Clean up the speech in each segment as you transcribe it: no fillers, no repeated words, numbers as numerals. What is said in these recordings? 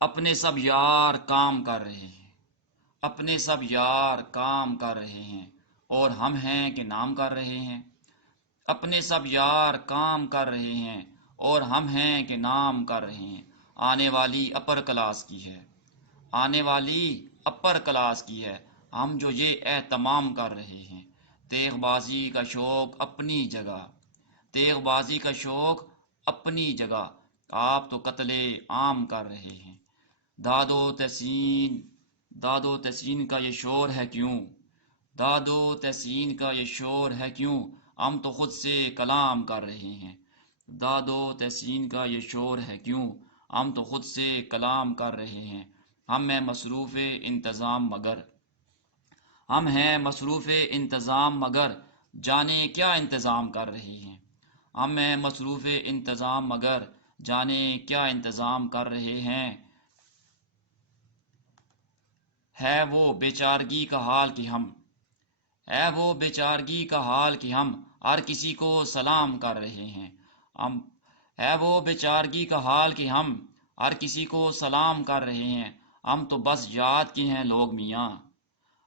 اپنے سب یار کام کر رہے ہیں، اپنے سب یار کام کر رہے ہیں، اور ہم ہیں کہ نام کر رہے ہیں۔ اپنے سب یار کام کر رہے ہیں، اور ہم ہیں کہ نام کر رہے ہیں۔ آنے والی اپر کلاس کی ہے، آنے والی اپر کلاس کی ہے، ہم جو یہ اہتمام کر رہے ہیں۔ تیغ بازی کا شوق اپنی جگہ، تیغ بازی کا شوق اپنی جگہ، آپ تو قتل عام کر رہے ہیں۔ داد و تحسین، داد و تحسین کا یہ شور ہے کیوں؟ داد و تحسین کا یہ شور ہے کیوں؟ ہم تو خود سے کلام کر رہے ہیں۔ داد و تحسین کا یہ شور ہے کیوں؟ ہم تو خود سے کلام کر رہے ہیں۔ ہم میں مصروف انتظام مگر، ہم ہیں مصروف انتظام مگر، جانے کیا انتظام کر رہے ہیں۔ ہم ہیں مصروف انتظام مگر، جانے کیا انتظام کر رہے ہیں۔ ہے وہ بیچارگی کا حال کہ ہم، ہے وہ بیچارگی کا حال کہ ہم ہر کسی کو سلام کر رہے ہیں۔ ہم، ہے وہ بیچارگی کا حال کہ ہم ہر کسی کو سلام کر رہے ہیں۔ ہم تو بس یاد کے ہیں لوگ میاں،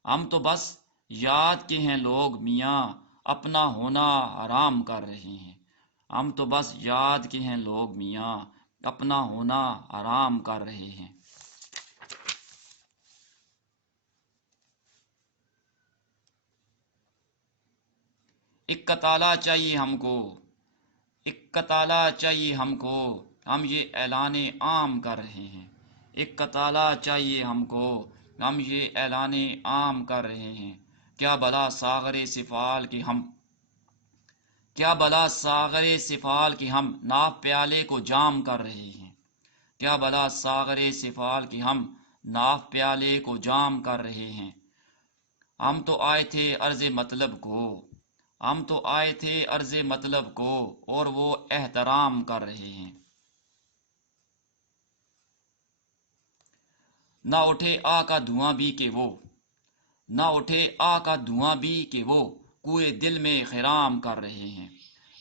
ہم تو بس یاد کے ہیں لوگ میاں، اپنا ہونا حرام کر رہے ہیں۔ ہم تو بس یاد کے ہیں لوگ میاں، اپنا ہونا حرام کر رہے ہیں۔ ایک کتالہ چاہیے ہم کو، ایک کتالہ چاہیے ہم کو، ہم یہ اعلان عام کر رہے ہیں۔ ایک کتالہ چاہیے ہم کو، ہم یہ اعلان عام کر رہے ہیں۔ کیا بلا ساغر سفال کہ ہم، کیا بلا ساغر سفال کہ ہم ناف پیالے کو جام کر رہے ہیں۔ کیا بلا ساغر سفال کہ ہم ناف پیالے کو جام کر رہے ہیں۔ ہم تو آئے تھے عرض مطلب کو، ہم تو آئے تھے عرض مطلب کو، اور وہ احترام کر رہے ہیں۔ نہ اٹھے آ کا دھواں بھی کہ وہ، نہ اٹھے آ کا دھواں بھی کہ وہ کوئے دل میں خرام کر رہے ہیں۔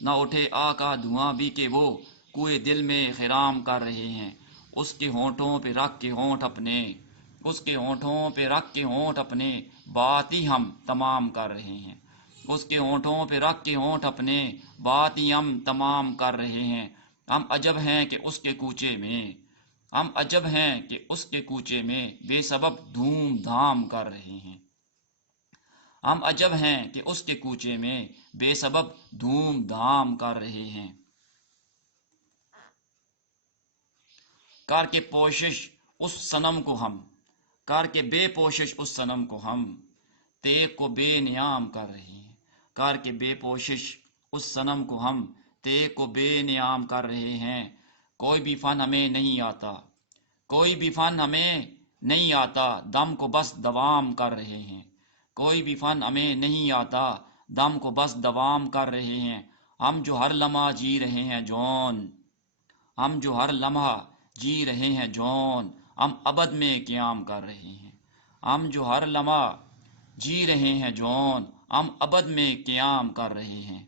نہ اٹھے آ کا دھواں بھی کہ وہ کوئے دل میں خرام کر رہے ہیں۔ اس کے ہونٹوں پہ رکھ کے ہونٹ اپنے، اس کے ہونٹوں پہ رکھ کے ہونٹ اپنے، بات ہی ہم تمام کر رہے ہیں۔ اس کے ہونٹوں پہ رکھ کے ہونٹ اپنے، بات ہی ہم تمام کر رہے ہیں۔ ہم عجب ہیں کہ اس کے کوچے میں، ہم عجب ہیں کہ اس کے کوچے میں بے سبب دھوم دھام کر رہے ہیں۔ ہم عجب ہیں کہ اس کے کوچے میں بے سبب دھوم دھام کر رہے ہیں۔ کر کے پوشش اس صنم کو ہم، کر کے بے پوشش اس صنم کو ہم تیغ کو بے نیام کر رہے ہیں۔ کر کے بے پوشش اس صنم کو ہم تیغ کو بے نیام کر رہے ہیں۔ کوئی بھی فن ہمیں نہیں آتا، کوئی بھی فن ہمیں نہیں آتا، دم کو بس دوام کر رہے ہیں۔ کوئی بھی فن ہمیں نہیں آتا، دم کو بس دوام کر رہے ہیں۔ ہم جو ہر لمحہ جی رہے ہیں جون، ہم جو ہر لمحہ جی رہے ہیں جون، ہم ابد میں قیام کر رہے ہیں۔ ہم جو ہر لمحہ جی رہے ہیں جون، ہم ابد میں قیام کر رہے ہیں۔